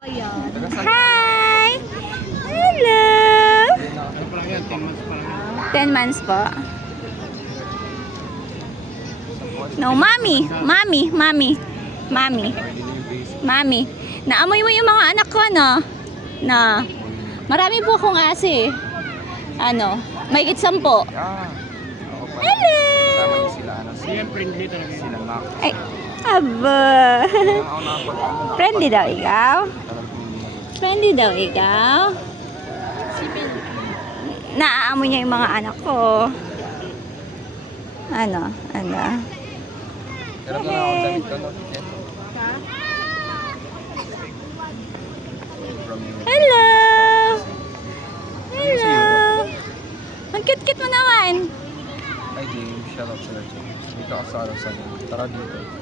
Hi! Hello! 10 months po. No, mommy! Mommy! Mommy! Mommy! Mommy! Naamoy mo yung mga anak ko, no? Na. Marami po akong asi. Ano? May 10. Hello! Sama niyo sila, friendly talaga. Sila Mac. Ay, aba. Friendly daw ikaw? Friendly daw ikaw? Naaamoy niya yung mga anak ko. Ano? Ano? Hey. Hello! Hello! Ang cute-cute mo naman. Hi James, shout out sa Dito ka sa Tara dito.